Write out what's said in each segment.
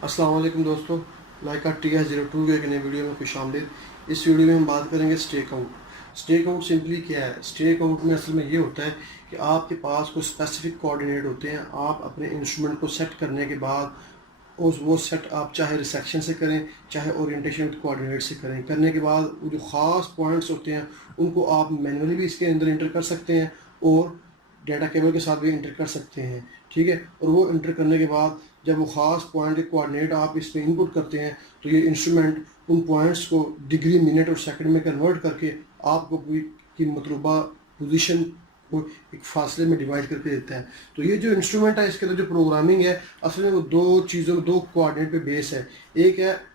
अस्सलाम वालेकुम दोस्तों, लाइका TS02 के एक नए वीडियो में खुश आमदीद। इस वीडियो में हम बात करेंगे stake out. Stake out simply क्या है? स्टेक आउट में असल में ये होता है कि आपके पास कुछ स्पेसिफिक कोऑर्डिनेट होते हैं। आप अपने इंस्ट्रूमेंट को सेट करने के बाद वो सेट आप चाहे रिसेक्शन से करें, चाहे ओरिएंटेशन विद कोऑर्डिनेट से करें। करने के बाद वो जो ख़ास पॉइंट्स होते हैं उनको आप मैनुअली भी इसके अंदर इंटर कर सकते हैं और डाटा केबल के साथ भी इंटर कर सकते हैं। ठीक है, और वो इंटर करने के बाद जब वो ख़ास पॉइंट के कोऑर्डिनेट आप इस पर इनपुट करते हैं तो ये इंस्ट्रूमेंट उन पॉइंट्स को डिग्री, मिनट और सेकंड में कन्वर्ट करके आपको पूरी की मतलूबा पोजीशन को एक फासले में डिवाइड करके देता है। तो ये जो इंस्ट्रूमेंट है इसके अंदर जो प्रोग्रामिंग है असल में वो दो कोऑर्डिनेट पे बेस है। एक है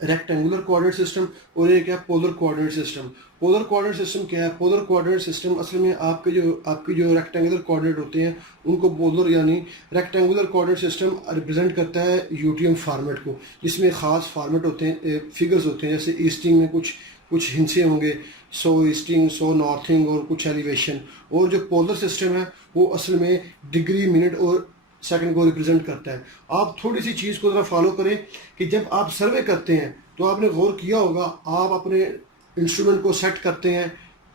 रेक्टेंगुलर कोऑर्डिनेट सिस्टम और एक है polar coordinate system. Polar coordinate system क्या है? पोलर कोऑर्डिनेट सिस्टम असल में आपके जो रेक्टेंगुलर कोऑर्डिनेट होते हैं उनको पोलर यानी रेक्टेंगुलर कोऑर्डिनेट सिस्टम रिप्रेजेंट करता है यूटीएम फॉर्मेट को, जिसमें ख़ास फॉर्मेट होते हैं, फिगर्स होते हैं। जैसे ईस्टिंग में कुछ हिस्से होंगे, 100 ईस्टिंग, 100 नॉर्थिंग और कुछ एलिवेशन। और जो पोलर सिस्टम है वो असल में डिग्री, मिनट और सेकंड को रिप्रेजेंट करता है। आप थोड़ी सी चीज़ को ज़रा फॉलो करें कि जब आप सर्वे करते हैं तो आपने गौर किया होगा, आप अपने इंस्ट्रूमेंट को सेट करते हैं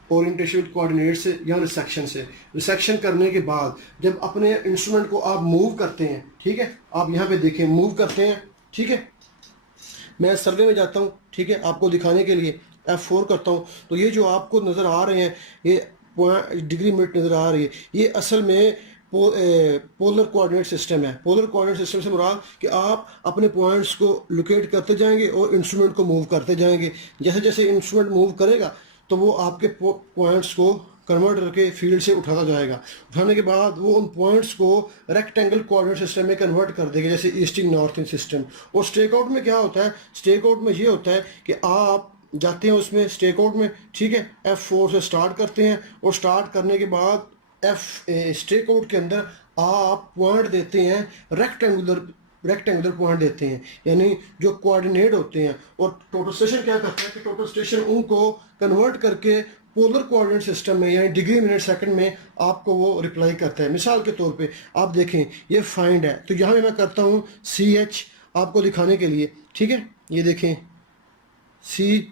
ओरिएंटेशन कोऑर्डिनेट से या रिसेक्शन से। रिसेक्शन करने के बाद जब अपने इंस्ट्रूमेंट को आप मूव करते हैं, ठीक है, आप यहाँ पे देखें मूव करते हैं, ठीक है, मैं सर्वे में जाता हूँ, ठीक है, आपको दिखाने के लिए F4 करता हूँ तो ये जो आपको नज़र आ रहे हैं ये डिग्री, मिनट नज़र आ रही है, ये असल में पोलर कोऑर्डिनेट सिस्टम है। पोलर कोऑर्डिनेट सिस्टम से मुराद कि आप अपने पॉइंट्स को लोकेट करते जाएंगे और इंस्ट्रूमेंट को मूव करते जाएंगे। जैसे जैसे इंस्ट्रूमेंट मूव करेगा तो वो आपके पॉइंट्स को कन्वर्ट करके फील्ड से उठाता जाएगा। उठाने के बाद वो उन पॉइंट्स को रेक्टेंगल कोऑर्डिनेट सिस्टम में कन्वर्ट कर देगा, जैसे ईस्टिंग, नॉर्थिंग सिस्टम। और स्टेक आउट में क्या होता है? स्टेक आउट में ये होता है कि आप जाते हैं उसमें स्टेक आउट में, ठीक है, F4 से स्टार्ट करते हैं और स्टार्ट करने के बाद स्टेक आउट के अंदर आप पॉइंट देते हैं रेक्टेंगुलर पॉइंट देते हैं, यानी जो कोऑर्डिनेट होते हैं। और टोटल स्टेशन क्या करता है कि टोटल स्टेशन उनको कन्वर्ट करके पोलर कोऑर्डिनेट सिस्टम में यानी डिग्री, मिनट, सेकंड में आपको वो रिप्लाई करता है। मिसाल के तौर पे आप देखें ये फाइंड है, तो यहाँ पे मैं करता हूँ CH आपको दिखाने के लिए, ठीक है, ये देखें CH,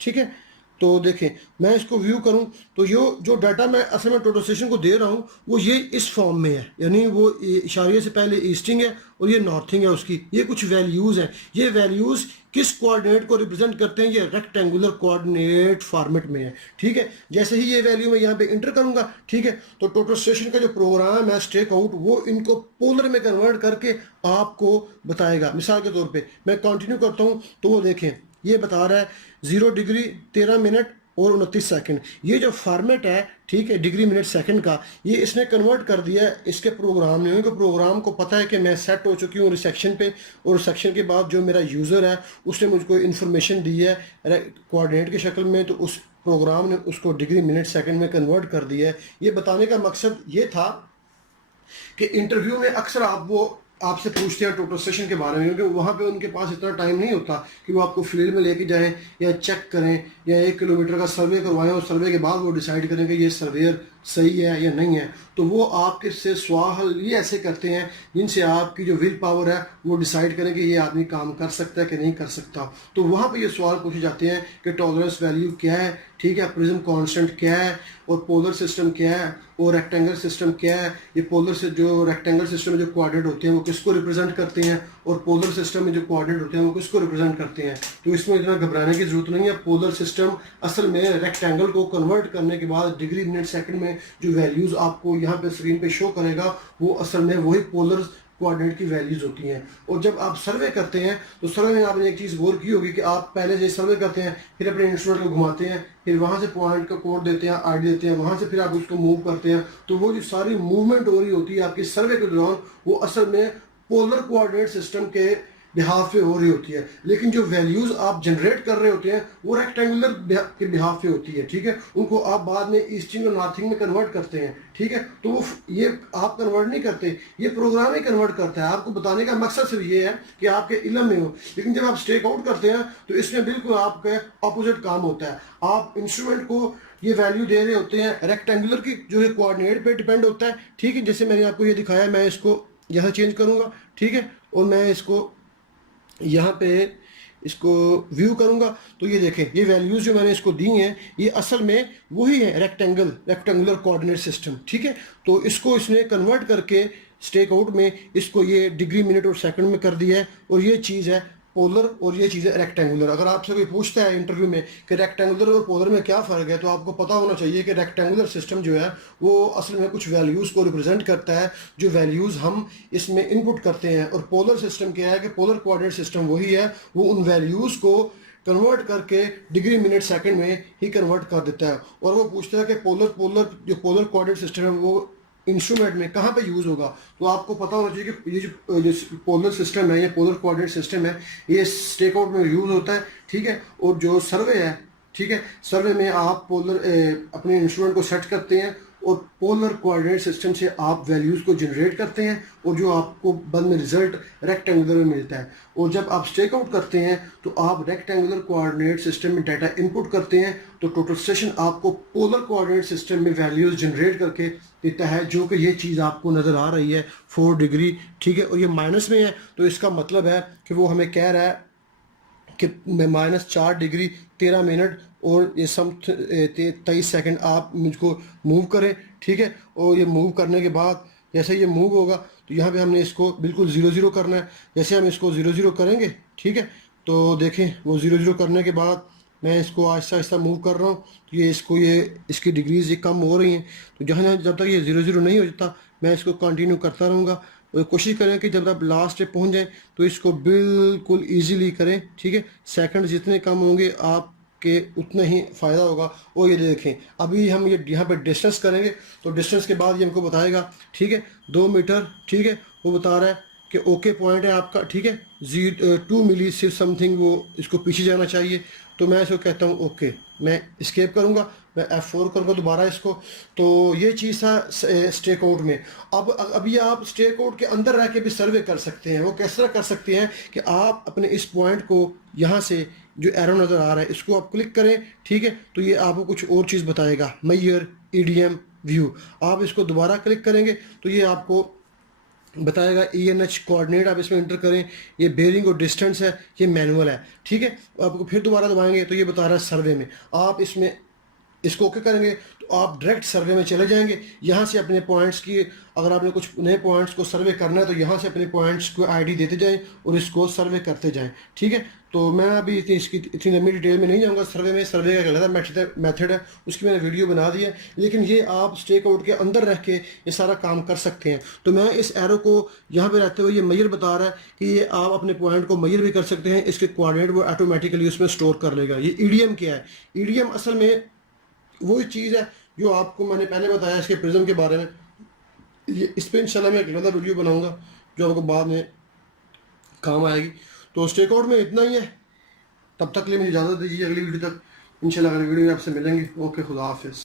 ठीक है। तो देखें मैं इसको व्यू करूं तो ये जो डाटा मैं असल में टोटल स्टेशन को दे रहा हूं वो ये इस फॉर्म में है, यानी वो इशारे से पहले ईस्टिंग है और ये नॉर्थिंग है उसकी। ये कुछ वैल्यूज़ हैं, ये वैल्यूज़ किस कोऑर्डिनेट को रिप्रेजेंट करते हैं? ये रेक्टेंगुलर कोऑर्डिनेट फॉर्मेट में है, ठीक है। जैसे ही ये वैल्यू मैं यहाँ पे इंटर करूँगा, ठीक है, तो टोटल स्टेशन का जो प्रोग्राम है स्टेक आउट वो इनको पोलर में कन्वर्ट करके आपको बताएगा। मिसाल के तौर पर मैं कंटिन्यू करता हूँ तो वो देखें ये बता रहा है 0 डिग्री 13 मिनट और 29 सेकंड। ये जो फॉर्मेट है, ठीक है, डिग्री, मिनट, सेकंड का, ये इसने कन्वर्ट कर दिया है इसके प्रोग्राम ने। उनको प्रोग्राम को पता है कि मैं सेट हो चुकी हूँ रिसेक्शन पे, और रिसेक्शन के बाद जो मेरा यूज़र है उसने मुझको इन्फॉर्मेशन दी है कोऑर्डिनेट की शक्ल में, तो उस प्रोग्राम ने उसको डिग्री, मिनट, सेकंड में कन्वर्ट कर दिया है। ये बताने का मकसद ये था कि इंटरव्यू में अक्सर आपसे पूछते हैं टोटल स्टेशन के बारे में, क्योंकि वहाँ पे उनके पास इतना टाइम नहीं होता कि वो आपको फील्ड में लेके जाएं या चेक करें या 1 किलोमीटर का सर्वे करवाएं और सर्वे के बाद वो डिसाइड करें कि ये सर्वेयर सही है या नहीं है। तो वो आपके से सवाल ये ऐसे करते हैं जिनसे आपकी जो विल पावर है वो डिसाइड करें कि ये आदमी काम कर सकता है कि नहीं कर सकता। तो वहाँ पे ये सवाल पूछे जाते हैं कि टॉलरेंस वैल्यू क्या है, ठीक है, प्रिज्म कांस्टेंट क्या है, और पोलर सिस्टम क्या है, और रेक्टेंगल सिस्टम क्या है। ये पोलर से जो रेक्टेंगल सिस्टम में जो कोऑर्डिनेट होते हैं वो किसको रिप्रेजेंट करते हैं, और पोलर सिस्टम में जो कोऑर्डिनेट होते हैं वो किसको रिप्रेजेंट करते हैं। तो इसमें इतना घबराने की जरूरत नहीं है। पोलर सिस्टम असल में रेक्टेंगल को कन्वर्ट करने के बाद डिग्री, मिनट, सेकंड में जो वैल्यूज़ आपको यहाँ पे स्क्रीन पे शो करेगा वो असल में वही पोलर कोऑर्डिनेट की वैल्यूज़ होती हैं। और जब आप सर्वे करते हैं तो सर्वे में आपने एक चीज़ गौर की होगी कि आप पहले से सर्वे करते हैं, फिर अपने इंस्ट्रूमेंट को घुमाते हैं, फिर वहाँ से पॉइंट का कोड देते हैं, आईडी देते हैं, वहाँ से फिर आप उसको मूव करते हैं। तो वो जो सारी मूवमेंट हो रही होती है आपकी सर्वे के दौरान वो असल में पोलर कोऑर्डिनेट सिस्टम के बिहाफ पे हो रही होती है। लेकिन जो वैल्यूज़ आप जनरेट कर रहे होते हैं वो रेक्टेंगुलर के बिहाफ पे होती है, ठीक है। उनको आप बाद में ईस्टिंग और नॉर्थिंग में कन्वर्ट करते हैं, ठीक है। तो वो ये आप कन्वर्ट नहीं करते, ये प्रोग्राम ही कन्वर्ट करता है। आपको बताने का मकसद सिर्फ ये है कि आपके इल्म में हो। लेकिन जब आप स्टेक आउट करते हैं तो इसमें बिल्कुल आपके अपोजिट काम होता है। आप इंस्ट्रूमेंट को ये वैल्यू दे रहे होते हैं रेक्टेंगुलर की जो है कोऑर्डिनेट पे डिपेंड होता है, ठीक है। जैसे मैंने आपको ये दिखाया, मैं इसको यहाँ चेंज करूँगा, ठीक है, और मैं इसको यहाँ पे इसको व्यू करूँगा तो ये देखें, ये वैल्यूज़ जो मैंने इसको दी हैं ये असल में वही है रेक्टेंगुलर कोऑर्डिनेट सिस्टम, ठीक है। तो इसको इसने कन्वर्ट करके स्टेक आउट में इसको ये डिग्री मिनट और सेकंड में कर दिया है, और ये चीज़ है पोलर और ये चीज़ है रेक्टेंगुलर। अगर आपसे कोई पूछता है इंटरव्यू में कि रेक्टेंगुलर और पोलर में क्या फ़र्क है, तो आपको पता होना चाहिए कि रेक्टेंगुलर सिस्टम जो है वो असल में कुछ वैल्यूज़ को रिप्रेजेंट करता है, जो वैल्यूज़ हम इसमें इनपुट करते हैं, और पोलर सिस्टम क्या है कि पोलर कोऑर्डिनेट सिस्टम वही है, वो उन वैल्यूज़ को कन्वर्ट करके डिग्री मिनट सेकंड में ही कन्वर्ट कर देता है। और वो पूछता है कि पोलर कोऑर्डिनेट सिस्टम है वो इंस्ट्रूमेंट में कहाँ पे यूज़ होगा, तो आपको पता होना चाहिए कि ये जो पोलर सिस्टम है या पोलर कोऑर्डिनेट सिस्टम है ये स्टेक आउट में यूज़ होता है, ठीक है। और जो सर्वे है, ठीक है, सर्वे में आप अपने इंस्ट्रूमेंट को सेट करते हैं और पोलर कोऑर्डिनेट सिस्टम से आप वैल्यूज़ को जनरेट करते हैं, और जो आपको बाद में रिजल्ट रेक्टेंगुलर में मिलता है। और जब आप स्टेक आउट करते हैं तो आप रेक्टेंगुलर कोऑर्डिनेट सिस्टम में डाटा इनपुट करते हैं, तो टोटल सेशन आपको पोलर कोऑर्डिनेट सिस्टम में वैल्यूज़ जनरेट करके देता है, जो कि ये चीज़ आपको नज़र आ रही है 4 डिग्री, ठीक है। और ये माइनस में है तो इसका मतलब है कि वो हमें कह रहा है कि -4 डिग्री 13 मिनट और ये 23 सेकंड आप मुझको मूव करें, ठीक है। और ये मूव करने के बाद जैसे ये मूव होगा तो यहाँ पे हमने इसको बिल्कुल 0-0 करना है। जैसे हम इसको 0-0 करेंगे, ठीक है, तो देखें वो 0-0 करने के बाद मैं इसको आहिस्ता आहिस्ता मूव कर रहा हूँ, तो ये इसकी डिग्रीज ये कम हो रही हैं। तो जहाँ जब तक ये 0-0 नहीं हो जाता मैं इसको कंटिन्यू करता रहूँगा। और कोशिश करें कि जब आप लास्ट पे पहुँच जाएं तो इसको बिल्कुल इजीली करें, ठीक है। सेकंड जितने कम होंगे आपके उतना ही फ़ायदा होगा। और ये देखें अभी हम ये यहाँ पे डिस्टेंस करेंगे तो डिस्टेंस के बाद ये हमको बताएगा, ठीक है, 2 मीटर, ठीक है। वो बता रहा है कि ओके पॉइंट है आपका, ठीक है, 2 मिली सिर्फ समथिंग वो इसको पीछे जाना चाहिए। तो मैं इसको कहता हूँ ओके, मैं स्केप करूँगा, मैं F4 करूँगा दोबारा इसको। तो ये चीज़ था स्टेक आउट में। अब अभी आप स्टेक आउट के अंदर रह के भी सर्वे कर सकते हैं। वो किस तरह कर सकते हैं कि आप अपने इस पॉइंट को यहाँ से जो एरो नज़र आ रहा है इसको आप क्लिक करें, ठीक है, तो ये आपको कुछ और चीज़ बताएगा, मेजर EDM व्यू। आप इसको दोबारा क्लिक करेंगे तो ये आपको बताएगा ENH कोऑर्डिनेट, आप इसमें इंटर करें, ये बेयरिंग और डिस्टेंस है, ये मैनुअल है, ठीक है। आपको फिर दोबारा दबाएंगे तो ये बता रहा है सर्वे में। आप इसमें इसको ओके करेंगे तो आप डायरेक्ट सर्वे में चले जाएंगे। यहाँ से अपने पॉइंट्स की, अगर आपने कुछ नए पॉइंट्स को सर्वे करना है तो यहाँ से अपने पॉइंट्स को ID देते जाएं और इसको सर्वे करते जाएं, ठीक है। तो मैं अभी इतनी लंबी डिटेल में नहीं जाऊँगा। सर्वे का एक अलग मेथड है, उसकी मैंने वीडियो बना दी है, लेकिन ये आप स्टेक आउट के अंदर रह के ये सारा काम कर सकते हैं। तो मैं इस एरो को यहाँ पे रहते हुए ये मेजर बता रहा है कि ये आप अपने पॉइंट को मेजर भी कर सकते हैं, इसके कोऑर्डिनेट वो ऑटोमेटिकली उसमें स्टोर कर लेगा। ये EDM क्या है? EDM असल में वही चीज़ है जो आपको मैंने पहले बताया इसके प्रिज्म के बारे में। ये इस पर इंशाल्लाह मैं एक अलग वीडियो बनाऊंगा जो आपको बाद में काम आएगी। तो स्टेक आउट में इतना ही है। तब तक के लिए मुझे इजाज़त दीजिए, अगली वीडियो तक इंशाल्लाह अगली वीडियो में आपसे मिलेंगे। ओके, खुदा हाफिज़।